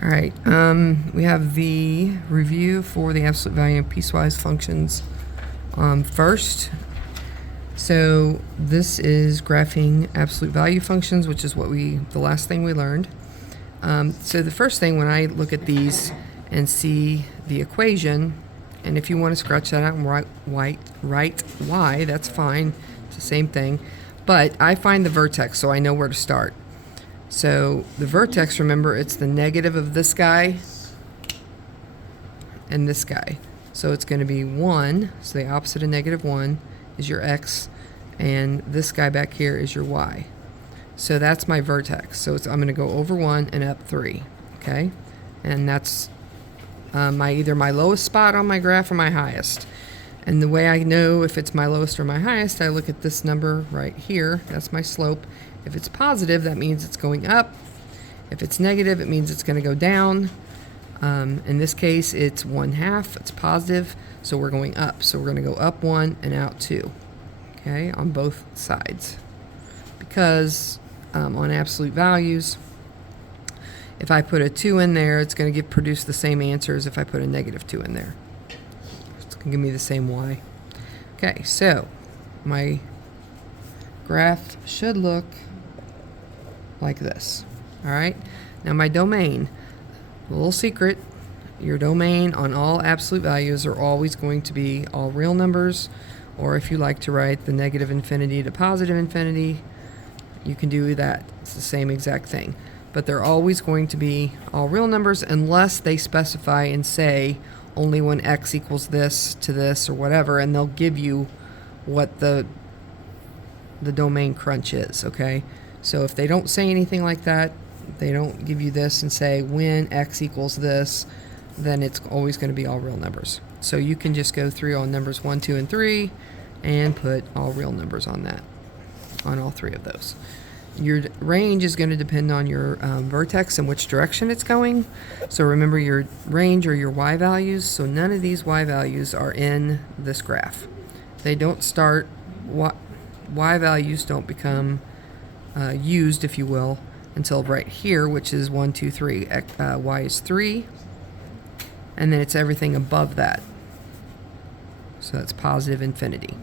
All right, we have the review for the absolute value and piecewise functions first. So this is graphing absolute value functions, which is what the last thing we learned. So the first thing when I look at these and see the equation, and if you want to scratch that out and write y, that's fine. It's the same thing. But I find the vertex, so I know where to start. So the vertex, remember, it's the negative of this guy and this guy. So it's going to be 1, so the opposite of negative 1 is your x, and this guy back here is your y. So that's my vertex. So I'm going to go over 1 and up 3, okay? And that's either my lowest spot on my graph or my highest. And the way I know if it's my lowest or my highest, I look at this number right here. That's my slope. If it's positive, that means it's going up. If it's negative, it means it's going to go down. In this case, it's 1/2. It's positive, so we're going up. So we're going to go up 1 and out 2, okay, on both sides. Because on absolute values, if I put a 2 in there, it's going to produce the same answer as if I put a -2 in there. It's going to give me the same y. Okay, so my graph should look like this. All right, now my domain, a little secret, your domain on all absolute values are always going to be all real numbers, or if you like to write the negative infinity to positive infinity, you can do that. It's the same exact thing. But they're always going to be all real numbers unless they specify and say only when x equals this to this or whatever, and they'll give you what the domain crunch is, okay? So if they don't say anything like that, they don't give you this and say when x equals this, then it's always going to be all real numbers. So you can just go through on numbers 1, 2, and 3 and put all real numbers on that, on all 3 of those. Your range is going to depend on your vertex and which direction it's going. So remember your range or your y values. So none of these y values are in this graph. They don't start, y values don't become used, if you will, until right here, which is 1, 2, 3. Y is 3, and then it's everything above that. So that's positive infinity.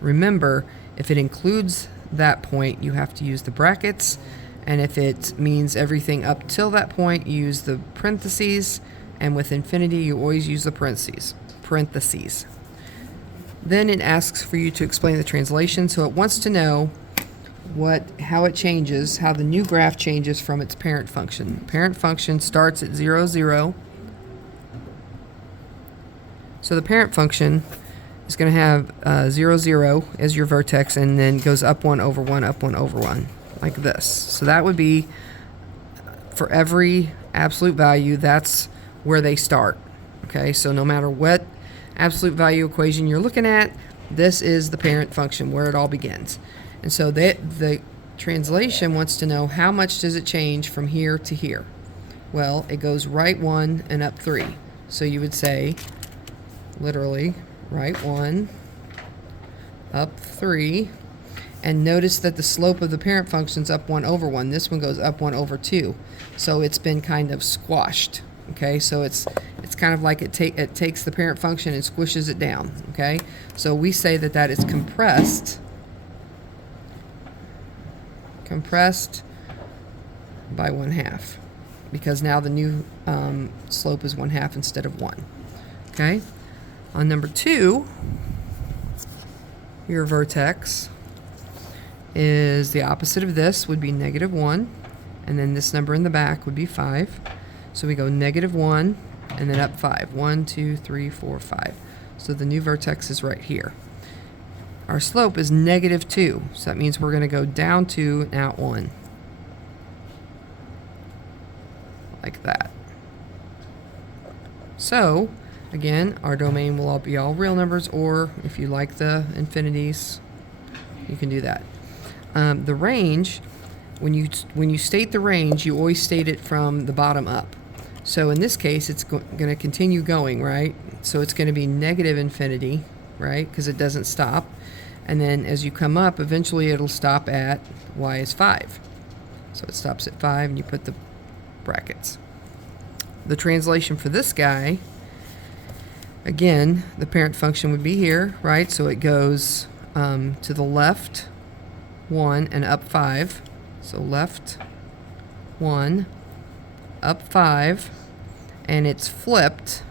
Remember, if it includes that point, you have to use the brackets, and if it means everything up till that point, you use the parentheses, and with infinity, you always use the parentheses. Then it asks for you to explain the translation, so it wants to know how it changes, how the new graph changes from its parent function. Parent function starts at 0, 0. So the parent function is going to have 0, 0 as your vertex, and then goes up 1 over 1, up 1 over 1, like this. So that would be for every absolute value, that's where they start. Okay, so no matter what absolute value equation you're looking at, this is the parent function where it all begins. And so the translation wants to know how much does it change from here to here. Well, it goes right 1 and up 3. So you would say, literally, right 1, up 3. And notice that the slope of the parent function is up 1 over 1. This one goes up 1 over 2. So it's been kind of squashed. Okay, so it's kind of like it takes the parent function and squishes it down. Okay, so we say that is compressed by 1/2, because now the new slope is 1/2 instead of 1. Okay, on number 2, your vertex is the opposite of this, would be -1, and then this number in the back would be 5. So we go -1 and then up 5. 1, 2, 3, 4, 5. So the new vertex is right here. Our slope is -2, so that means we're going to go down 2 and out 1. Like that. So, again, our domain will all be all real numbers, or if you like the infinities, you can do that. The range, when you state the range, you always state it from the bottom up. So in this case, it's going to continue going, right? So it's going to be negative infinity, right? Because it doesn't stop. And then as you come up, eventually it'll stop at y is 5. So it stops at 5, and you put the brackets. the translation for this guy, again, the parent function would be here, right? So it goes to the left 1 and up 5. So left 1, up 5, and it's flipped.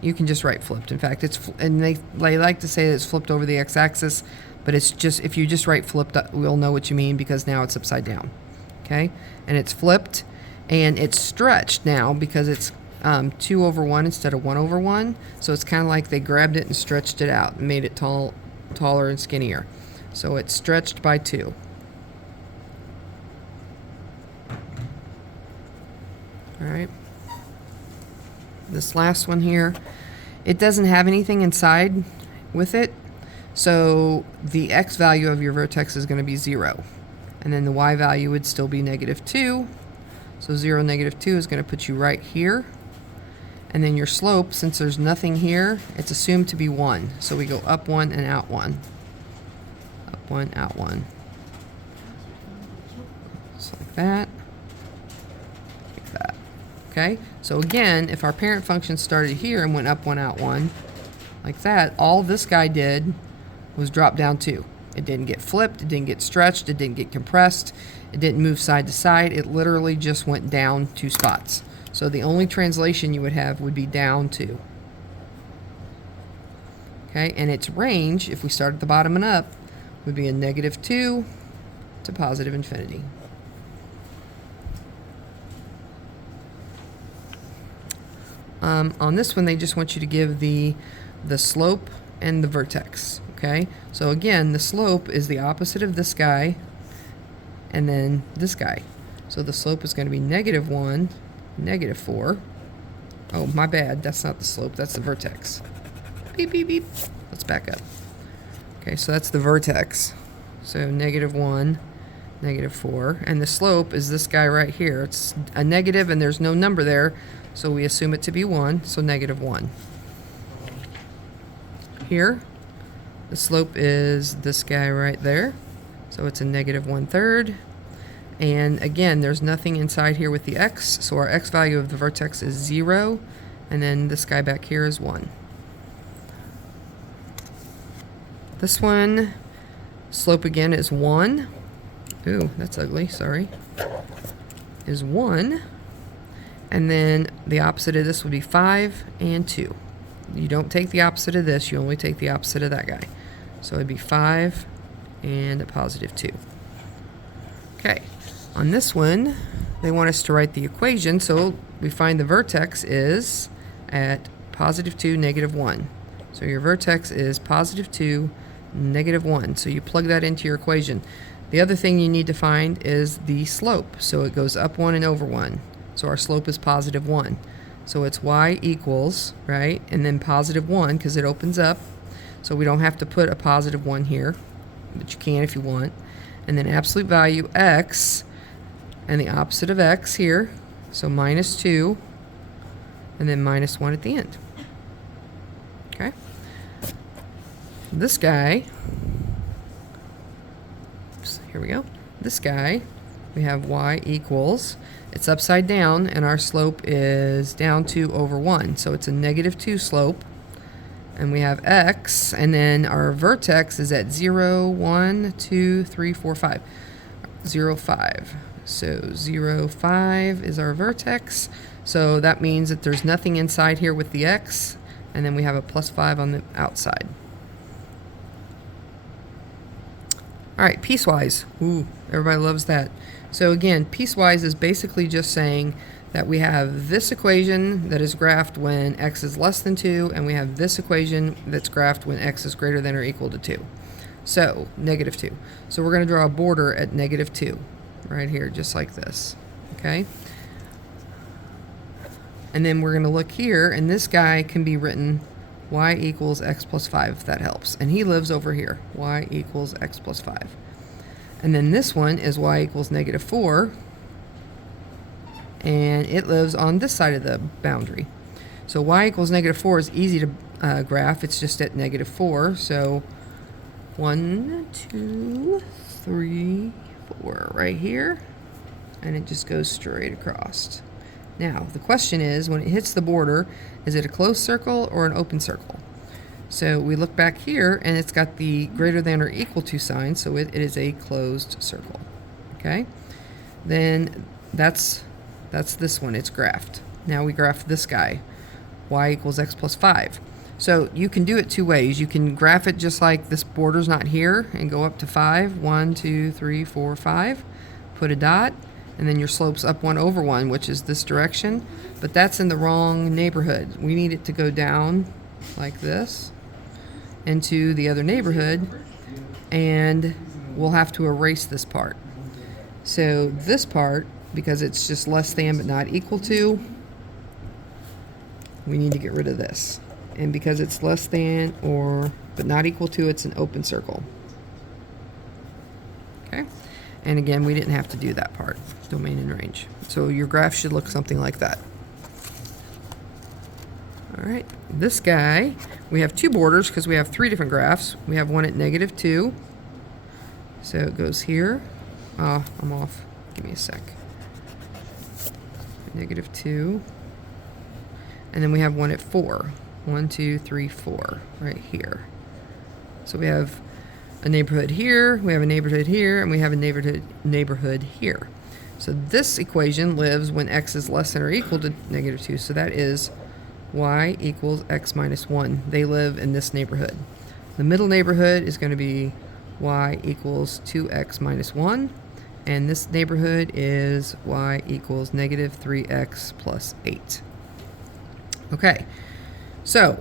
You can just write flipped. In fact, they like to say it's flipped over the x-axis, but it's just, if you just write flipped, we'll know what you mean because now it's upside down. Okay, and it's flipped, and it's stretched now because it's 2 over 1 instead of 1 over 1. So it's kind of like they grabbed it and stretched it out and made it taller and skinnier. So it's stretched by 2. All right. This last one here, it doesn't have anything inside with it, so the x value of your vertex is going to be 0, and then the y value would still be -2. So 0, -2 is going to put you right here, and then your slope, since there's nothing here, it's assumed to be 1. So we go up 1 and out 1, up 1, out 1, just like that. Okay, so again, if our parent function started here and went up 1, out 1, like that, all this guy did was drop down 2. It didn't get flipped, it didn't get stretched, it didn't get compressed, it didn't move side to side, it literally just went down 2 spots. So the only translation you would have would be down 2. Okay, and its range, if we start at the bottom and up, would be a -2 to positive infinity. On this one, they just want you to give the slope and the vertex, okay? So again, the slope is the opposite of this guy and then this guy. So the slope is going to be -1, -4. Oh, my bad, that's not the slope, that's the vertex. Beep, beep, beep. Let's back up. Okay, so that's the vertex. So -1, -4, and the slope is this guy right here. It's a negative and there's no number there, so we assume it to be 1, so -1. Here, the slope is this guy right there, so it's a -1/3. And again, there's nothing inside here with the x, so our x value of the vertex is 0, and then this guy back here is 1. This one, slope again is 1. Ooh, that's ugly, sorry. Is 1. And then the opposite of this would be 5 and 2. You don't take the opposite of this, you only take the opposite of that guy. So it'd be 5 and a +2. Okay, on this one, they want us to write the equation, so we find the vertex is at +2, -1. So your vertex is +2, -1. So you plug that into your equation. The other thing you need to find is the slope. So it goes up 1 and over 1. So our slope is +1. So it's y equals, right, and then +1 because it opens up. So we don't have to put a +1 here, but you can if you want. And then absolute value x, and the opposite of x here, so -2, and then -1 at the end. Okay? This guy, oops, here we go. This guy, we have y equals, it's upside down, and our slope is down 2 over 1. So it's a -2 slope. And we have x, and then our vertex is at 0, 1, 2, 3, 4, 5. 0, 5. So 0, 5 is our vertex. So that means that there's nothing inside here with the x, and then we have a +5 on the outside. All right, piecewise. Ooh, everybody loves that. So again, piecewise is basically just saying that we have this equation that is graphed when x is less than 2, and we have this equation that's graphed when x is greater than or equal to 2. So, -2. So we're going to draw a border at -2, right here, just like this, okay? And then we're going to look here, and this guy can be written y equals x plus 5, if that helps. And he lives over here, y equals x plus 5. And then this one is y equals -4, and it lives on this side of the boundary. So y equals -4 is easy to graph. It's just at -4. So 1, 2, 3, 4 right here, and it just goes straight across. Now, the question is, when it hits the border, is it a closed circle or an open circle? So we look back here, and it's got the greater than or equal to sign, so it is a closed circle. Okay? Then that's this one. It's graphed. Now we graph this guy, y equals x plus 5. So you can do it two ways. You can graph it just like this border's not here and go up to 5. 1, 2, 3, 4, 5. Put a dot, and then your slope's up 1 over 1, which is this direction. But that's in the wrong neighborhood. We need it to go down like this into the other neighborhood, and we'll have to erase this part. So this part, because it's just less than but not equal to, we need to get rid of this. And because it's less than or but not equal to, it's an open circle. Okay? And again, we didn't have to do that part, domain and range. So your graph should look something like that. All right, this guy, we have two borders because we have three different graphs. We have one at -2. So it goes here. Oh, I'm off. Give me a sec. -2. And then we have one at 4. 1, 2, 3, 4, right here. So we have a neighborhood here, we have a neighborhood here, and we have a neighborhood here. So this equation lives when x is less than or equal to -2. So that is y equals x minus 1. They live in this neighborhood. The middle neighborhood is going to be y equals 2x minus 1. And this neighborhood is y equals -3x plus 8. Okay, so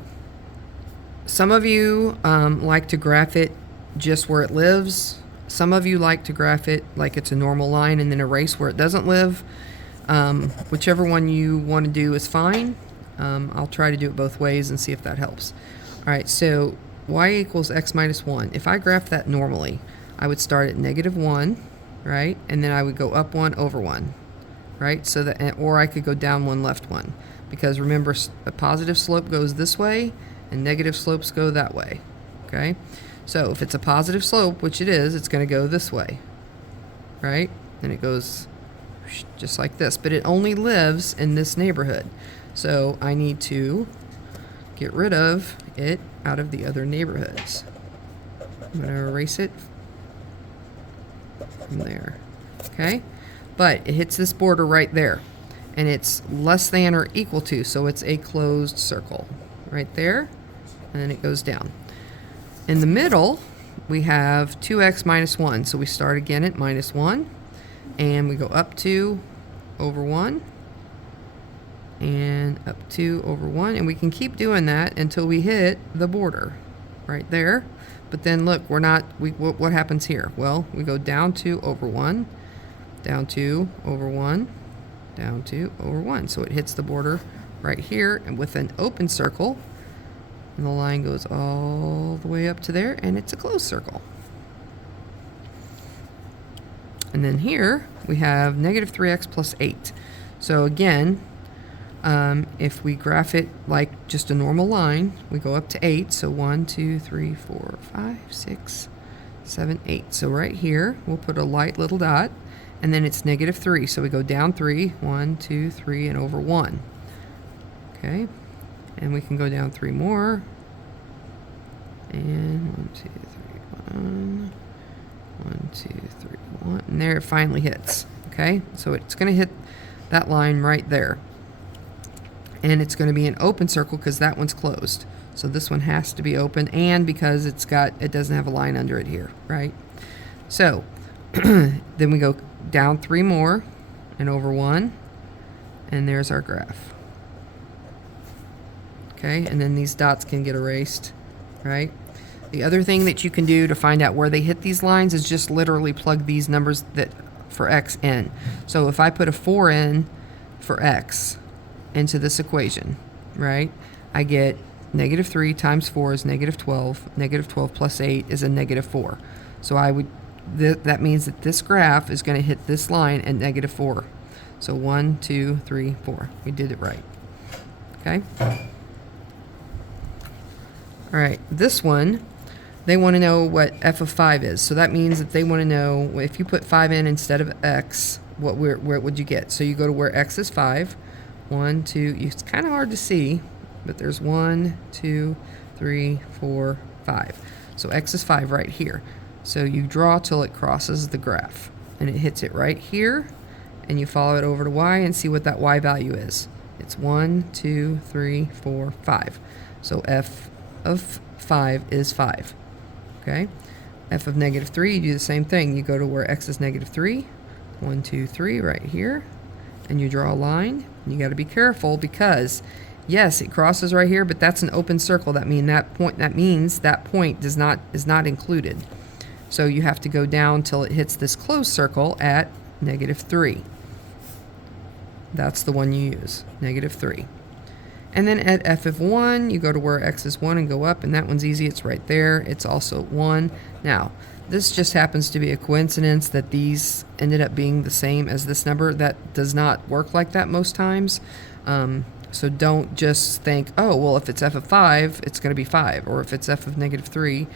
some of you like to graph it just where it lives. Some of you like to graph it like it's a normal line and then erase where it doesn't live. Whichever one you want to do is fine. I'll try to do it both ways and see if that helps. All right, so y equals x minus 1. If I graph that normally, I would start at -1, right? And then I would go up 1 over 1, right? So that, or I could go down 1, left 1. Because remember, a positive slope goes this way and negative slopes go that way, okay? So if it's a positive slope, which it is, it's going to go this way, right? And it goes just like this, but it only lives in this neighborhood. So I need to get rid of it out of the other neighborhoods. I'm going to erase it from there, okay? But it hits this border right there, and it's less than or equal to, so it's a closed circle right there, and then it goes down. In the middle, we have 2x minus 1, so we start again at -1, and we go up 2 over 1, and up 2 over 1, and we can keep doing that until we hit the border right there. But then look, what happens here? Well, we go down 2 over 1, down 2 over 1, down 2 over 1. So it hits the border right here, and with an open circle, and the line goes all the way up to there, and it's a closed circle. And then here we have -3x plus 8. So again, if we graph it like just a normal line, we go up to 8. So 1, 2, 3, 4, 5, 6, 7, 8. So right here, we'll put a light little dot, and then it's -3. So we go down 3, 1, 2, 3, and over 1. Okay, and we can go down 3 more. And 1, 2, 3, 1, 1, 2, 3, 1, and there it finally hits. Okay, so it's going to hit that line right there. And it's going to be an open circle because that one's closed. So this one has to be open, and because it doesn't have a line under it here, right? So then we go down 3 more and over 1, and there's our graph. Okay, and then these dots can get erased, right? The other thing that you can do to find out where they hit these lines is just literally plug these numbers for x in. So if I put a 4 in for x into this equation, right, I get -3 times 4 is -12. -12 plus 8 is a -4. So that means that this graph is going to hit this line at -4. So 1, 2, 3, 4. We did it right. Okay. All right. This one, they want to know what f of 5 is. So that means that they want to know if you put 5 in instead of x, where would you get? So you go to where x is 5, 1, 2, it's kind of hard to see, but there's 1, 2, 3, 4, 5. So x is 5 right here. So you draw till it crosses the graph, and it hits it right here, and you follow it over to y and see what that y value is. It's 1, 2, 3, 4, 5. So f of 5 is 5. Okay? F of negative 3, you do the same thing. You go to where x is negative 3, 1, 2, 3, right here, and you draw a line. You got to be careful because, yes, it crosses right here, but that's an open circle. That means that point is not included. So you have to go down till it hits this closed circle at negative 3. That's the one you use, negative 3. And then at f of 1, you go to where x is 1 and go up, and that one's easy. It's right there. It's also 1. Now, this just happens to be a coincidence that these ended up being the same as this number. That does not work like that most times. So don't just think, oh, well, if it's f of 5, it's going to be 5. Or if it's f of negative 3,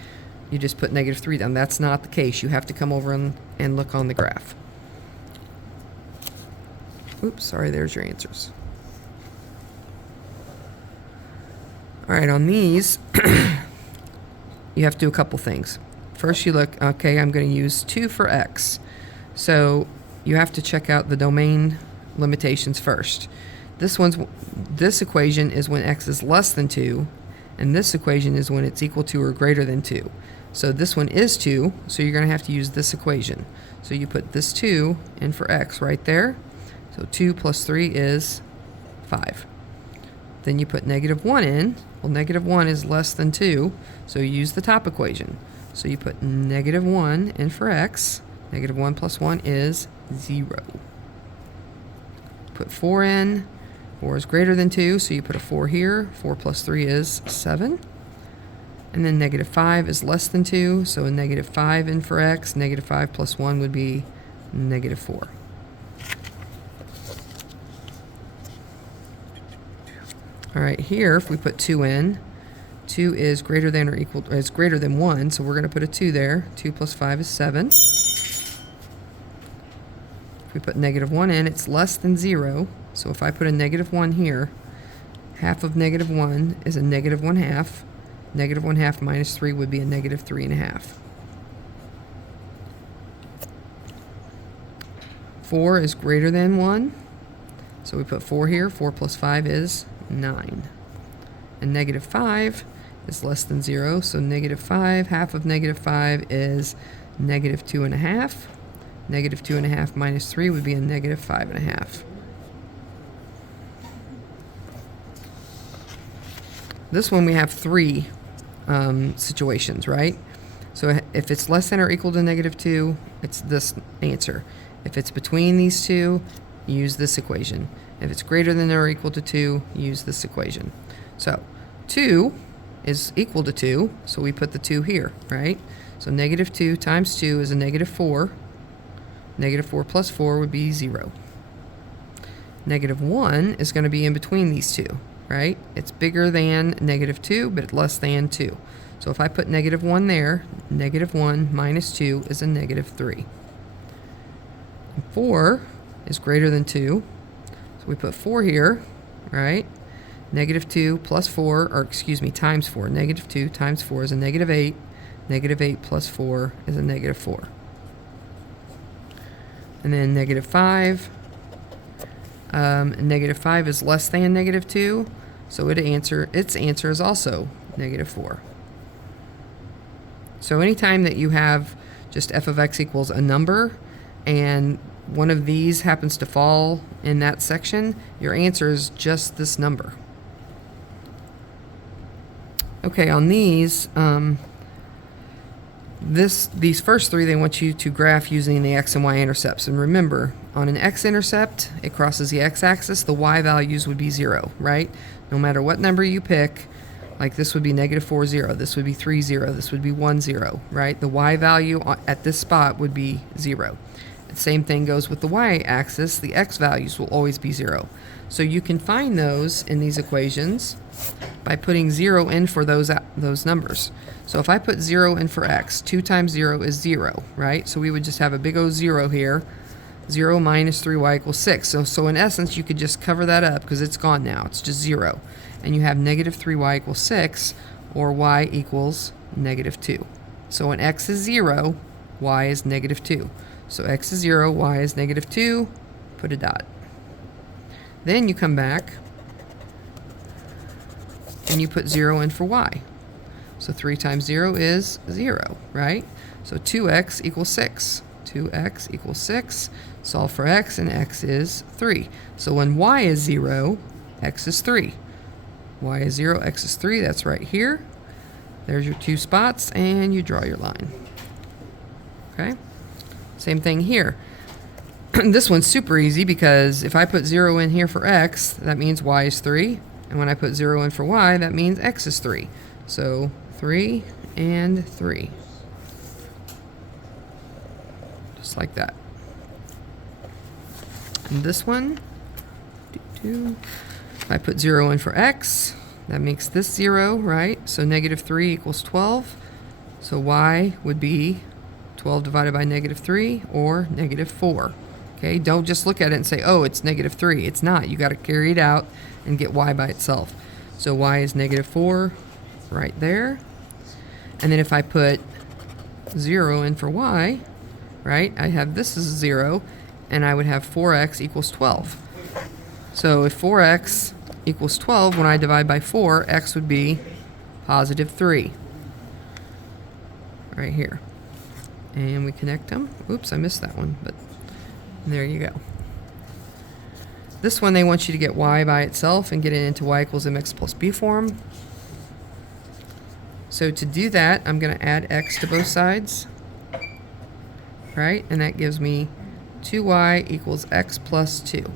you just put negative 3 down. That's not the case. You have to come over and look on the graph. Oops, sorry, there's your answers. All right, on these, you have to do a couple things. First, you look, okay, I'm going to use 2 for x. So you have to check out the domain limitations first. This equation is when x is less than 2, and this equation is when it's equal to or greater than 2. So this one is 2, so you're going to have to use this equation. So you put this 2 in for x right there. So 2 plus 3 is 5. Then you put negative 1 in. Well, negative 1 is less than 2, so you use the top equation. So you put negative 1 in for x. Negative 1 plus 1 is 0. Put 4 in. 4 is greater than 2, so you put a 4 here. 4 plus 3 is 7. And then negative 5 is less than 2, so a negative 5 in for x. Negative 5 plus 1 would be negative 4. All right, here, if we put 2 in, 2 is greater than or equal, is greater than 1, so we're going to put a 2 there. 2 plus 5 is 7. If we put negative 1 in, it's less than 0, so if I put a negative 1 here, half of negative 1 is a negative 1/2. Negative 1/2 minus 3 would be a negative 3.5. 4 is greater than 1, so we put 4 here. 4 plus 5 is 9. And negative 5 is less than 0, so negative 5, half of negative 5 is negative 2.5. Negative 2.5 minus 3 would be a negative 5.5. This one we have 3 situations, right? So if it's less than or equal to negative 2, it's this answer. If it's between these two, use this equation. If it's greater than or equal to 2, use this equation. So 2 is equal to 2, so we put the 2 here, right? So negative 2 times 2 is a negative 4. Negative 4 plus 4 would be 0. Negative 1 is going to be in between these two, right? It's bigger than negative 2, but less than 2. So if I put negative 1 there, negative 1 minus 2 is a negative 3. And 4 is greater than 2. So we put 4 here, right? Negative 2 plus 4, or excuse me, times 4. Negative 2 times 4 is a negative 8. Negative 8 plus 4 is a negative 4. And then negative 5. Negative 5 is less than negative 2, so its answer is also negative 4. So anytime that you have just f of x equals a number, and one of these happens to fall in that section, your answer is just this number. Okay, on these, these first three, they want you to graph using the x and y intercepts. And remember, on an x-intercept, it crosses the x-axis. The y values would be 0, right? No matter what number you pick, like this would be negative 4, 0. This would be 3, 0. This would be 1, 0, right? The y value at this spot would be 0. The same thing goes with the y-axis. The x values will always be 0. So you can find those in these equations by putting 0 in for those numbers. So if I put 0 in for x, 2 times 0 is 0, right? So we would just have a big O 0 here. 0 minus 3y equals 6. So in essence, you could just cover that up because it's gone now. It's just 0. And you have negative 3y equals 6, or y equals negative 2. So when x is 0, y is negative 2. So x is 0, y is negative 2, put a dot. Then you come back and you put 0 in for y. So 3 times 0 is 0, right? So 2x equals 6. 2x equals 6. Solve for x, and x is 3. So when y is 0, x is 3. Y is 0, x is 3. That's right here. There's your 2 spots, and you draw your line. Okay? Same thing here. This one's super easy because if I put 0 in here for x, that means y is 3. And when I put 0 in for y, that means x is 3. So 3 and 3. Just like that. And this one, if I put 0 in for x, that makes this 0, right? So negative 3 equals 12. So y would be 12 divided by negative 3, or negative 4. Okay, don't just look at it and say, oh, it's negative 3. It's not. You got to carry it out and get y by itself. So y is negative 4 right there. And then if I put 0 in for y, right, I have this is 0, and I would have 4x equals 12. So if 4x equals 12, when I divide by 4, x would be positive 3. Right here. And we connect them. Oops, I missed that one, but there you go. This one, they want you to get y by itself and get it into y equals mx plus b form. So to do that, I'm going to add x to both sides. Right? And that gives me 2y equals x plus 2.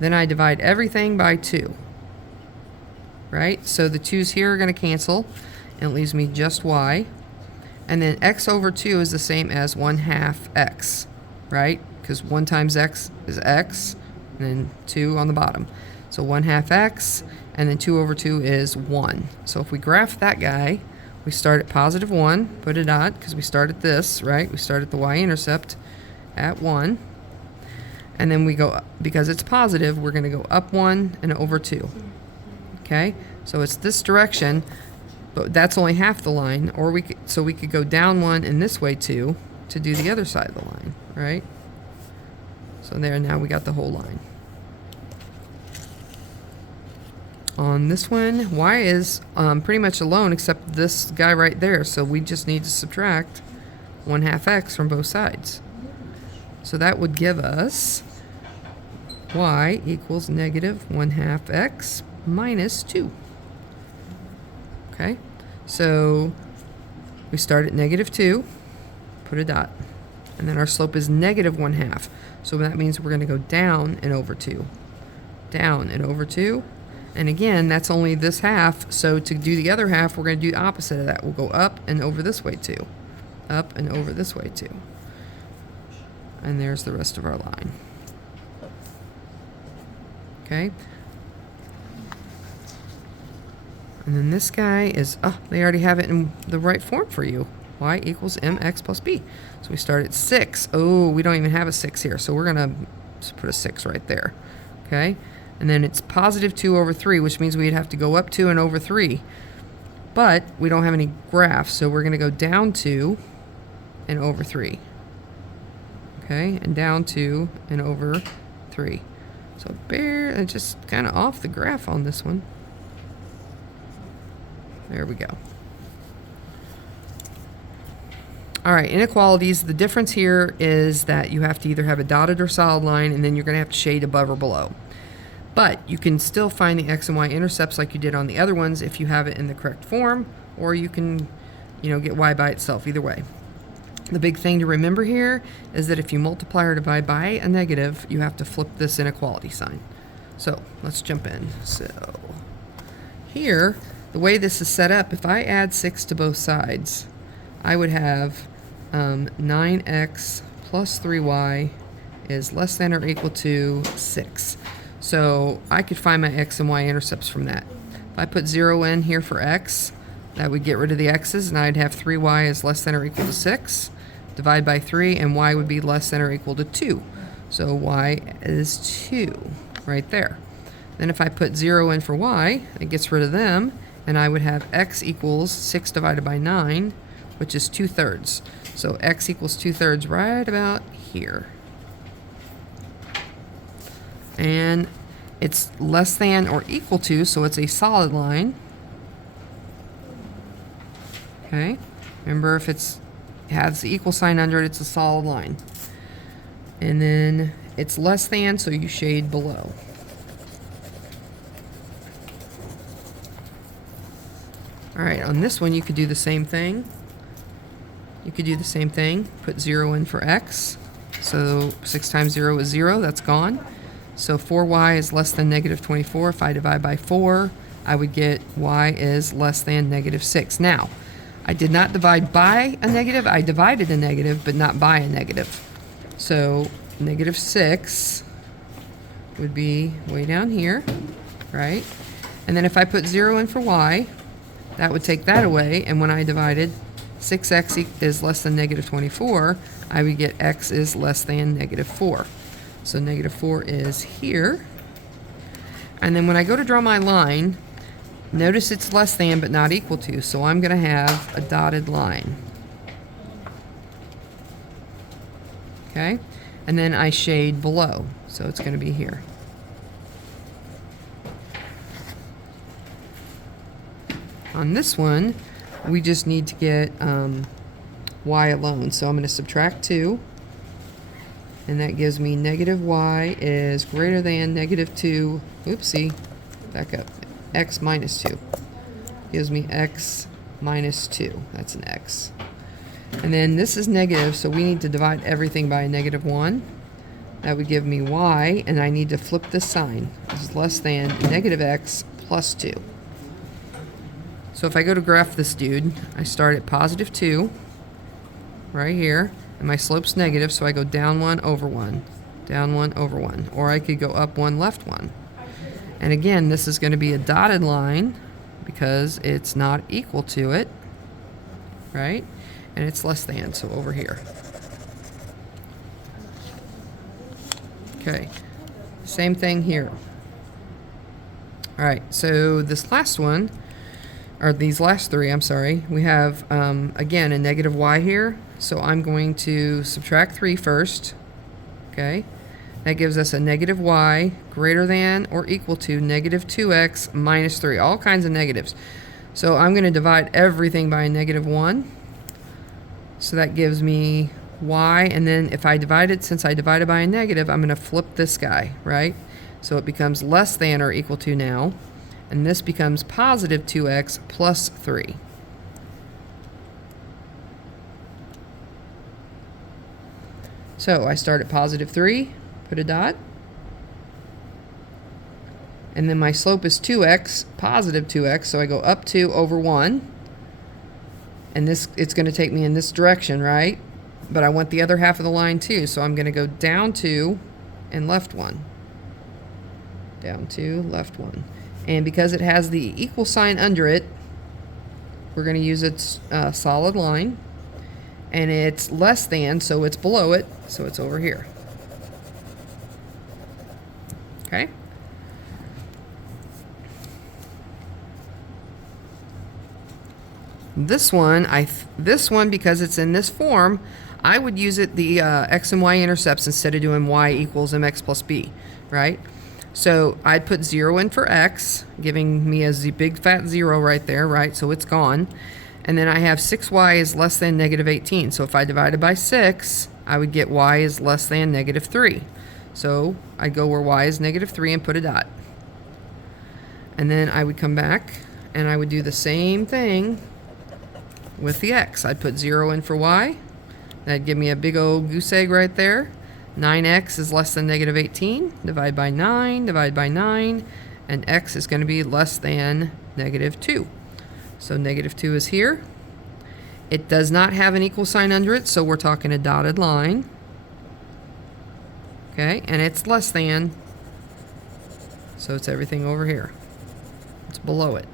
Then I divide everything by 2. Right? So the 2's here are going to cancel, and it leaves me just y. And then x over 2 is the same as 1/2 x. Right? Because 1 times x is x, and then 2 on the bottom. So 1/2 x, and then 2 over 2 is 1. So if we graph that guy, we start at positive 1, put a dot, because we start at this, right? We start at the y-intercept at 1. And then we go up, because it's positive, we're going to go up 1 and over 2. Okay? So it's this direction, but that's only half the line. Or we could go down 1 and this way 2 to do the other side of the line, right? So there, now we got the whole line. On this one, y is pretty much alone except this guy right there. So we just need to subtract 1/2 x from both sides. So that would give us y equals negative 1/2 x minus 2. Okay, so we start at negative 2, put a dot, and then our slope is negative 1/2. So that means we're going to go down and over 2. Down and over 2. And again, that's only this half, so to do the other half, we're going to do the opposite of that. We'll go up and over this way too. Up and over this way too. And there's the rest of our line. Okay? And then this guy is, oh, they already have it in the right form for you. Y equals mx plus b. So we start at 6. Oh, we don't even have a 6 here, so we're going to put a 6 right there. Okay? And then it's positive 2 over 3, which means we'd have to go up 2 and over 3. But we don't have any graphs, so we're going to go down 2 and over 3. Okay, and down 2 and over 3. So just kind of off the graph on this one. There we go. All right, inequalities. The difference here is that you have to either have a dotted or solid line, and then you're going to have to shade above or below. But you can still find the x and y intercepts like you did on the other ones if you have it in the correct form, or you can, get y by itself, either way. The big thing to remember here is that if you multiply or divide by a negative, you have to flip this inequality sign. So let's jump in. So here, the way this is set up, if I add 6 to both sides, I would have 9x plus 3y is less than or equal to 6. So I could find my x and y intercepts from that. If I put 0 in here for x, that would get rid of the x's, and I'd have 3y is less than or equal to 6. Divide by 3, and y would be less than or equal to 2. So y is 2 right there. Then if I put 0 in for y, it gets rid of them, and I would have x equals 6 divided by 9, which is 2/3. So x equals 2/3 right about here. And it's less than or equal to, so it's a solid line. Okay, remember if it has the equal sign under it, it's a solid line. And then it's less than, so you shade below. All right, on this one you could do the same thing. You could do the same thing, put 0 in for x. So 6 times 0 is 0, that's gone. So 4y is less than negative 24. If I divide by 4, I would get y is less than negative 6. Now, I did not divide by a negative, I divided a negative, but not by a negative. So negative 6 would be way down here, right? And then if I put 0 in for y, that would take that away, and when I divided 6x is less than negative 24, I would get x is less than negative 4. So negative 4 is here. And then when I go to draw my line, notice it's less than but not equal to, so I'm going to have a dotted line. Okay? And then I shade below, so it's going to be here. On this one, we just need to get y alone. So I'm going to subtract 2, and that gives me negative y is greater than negative 2, oopsie, back up, x minus 2. Gives me x minus 2, that's an x. And then this is negative, so we need to divide everything by a negative 1. That would give me y, and I need to flip this sign. This is less than negative x plus 2. So if I go to graph this dude, I start at positive 2, right here, and my slope's negative, so I go down 1 over 1, down 1 over 1. Or I could go up 1, left 1. And again, this is going to be a dotted line because it's not equal to it, right? And it's less than, so over here. Okay, same thing here. All right, so this last one, or these last three, I'm sorry, we have, again, a negative y here. So I'm going to subtract 3 first, okay? That gives us a negative y greater than or equal to negative 2x minus 3, all kinds of negatives. So I'm going to divide everything by a negative 1. So that gives me y, and then if I divide it, since I divided by a negative, I'm going to flip this guy, right? So it becomes less than or equal to now. And this becomes positive 2x plus 3. So I start at positive 3, put a dot. And then my slope is 2x, positive 2x, so I go up 2 over 1. And this, it's going to take me in this direction, right? But I want the other half of the line too, so I'm going to go down 2 and left 1. Down 2, left 1. And because it has the equal sign under it, we're going to use its solid line. And it's less than, so it's below it, so it's over here. Okay? This one, because it's in this form, I would use it the x and y intercepts instead of doing y equals mx plus b, right? So I'd put 0 in for x, giving me a big fat 0 right there, right? So it's gone. And then I have 6y is less than negative 18. So if I divided by 6, I would get y is less than negative 3. So I'd go where y is negative 3 and put a dot. And then I would come back and I would do the same thing with the x. I'd put 0 in for y. That'd give me a big old goose egg right there. 9x is less than negative 18. Divide by 9, and x is going to be less than negative 2. So negative 2 is here. It does not have an equal sign under it, so we're talking a dotted line. Okay, and it's less than, so it's everything over here. It's below it.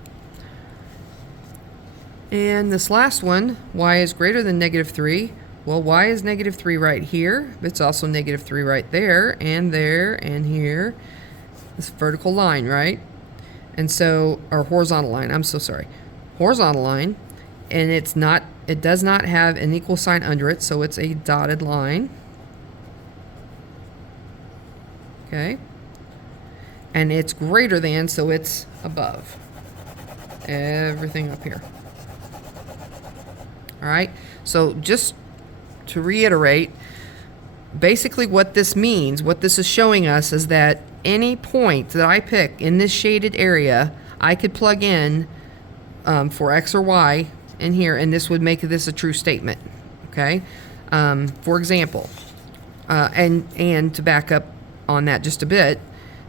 And this last one, y is greater than negative 3. Well, y is -3 right here. It's also -3 right there, and here. This vertical line, right? And so, or horizontal line, I'm so sorry. Horizontal line, and it does not have an equal sign under it, so it's a dotted line. Okay. And it's greater than, so it's above everything up here. All right. So just to reiterate, basically what this means, what this is showing us is that any point that I pick in this shaded area, I could plug in for X or Y in here, and this would make this a true statement. Okay. For example, and to back up on that just a bit,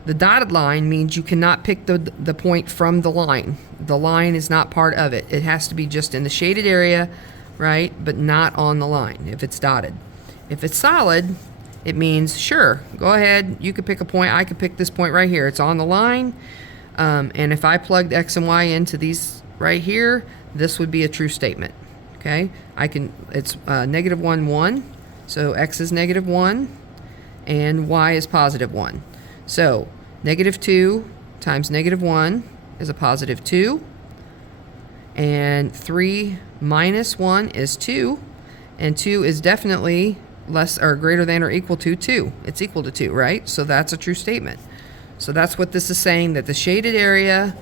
the dotted line means you cannot pick the point from the line. The line is not part of it. It has to be just in the shaded area, right? But not on the line if it's dotted. If it's solid, it means, sure, go ahead. You could pick a point. I could pick this point right here. It's on the line. And if I plugged X and Y into these right here, this would be a true statement. Okay? It's -1, 1. So X is -1 and Y is +1. So -2 times -1 is a +2, and 3 minus 1 is 2, and 2 is definitely less or greater than or equal to 2. It's equal to 2, right? So that's a true statement. So that's what this is saying, that the shaded area,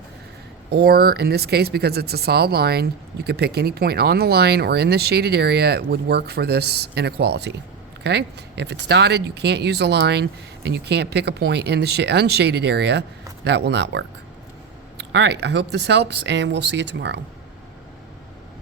or in this case, because it's a solid line, you could pick any point on the line or in the shaded area, would work for this inequality. Okay? If it's dotted, you can't use a line, and you can't pick a point in the unshaded area. That will not work. All right, I hope this helps, and we'll see you tomorrow.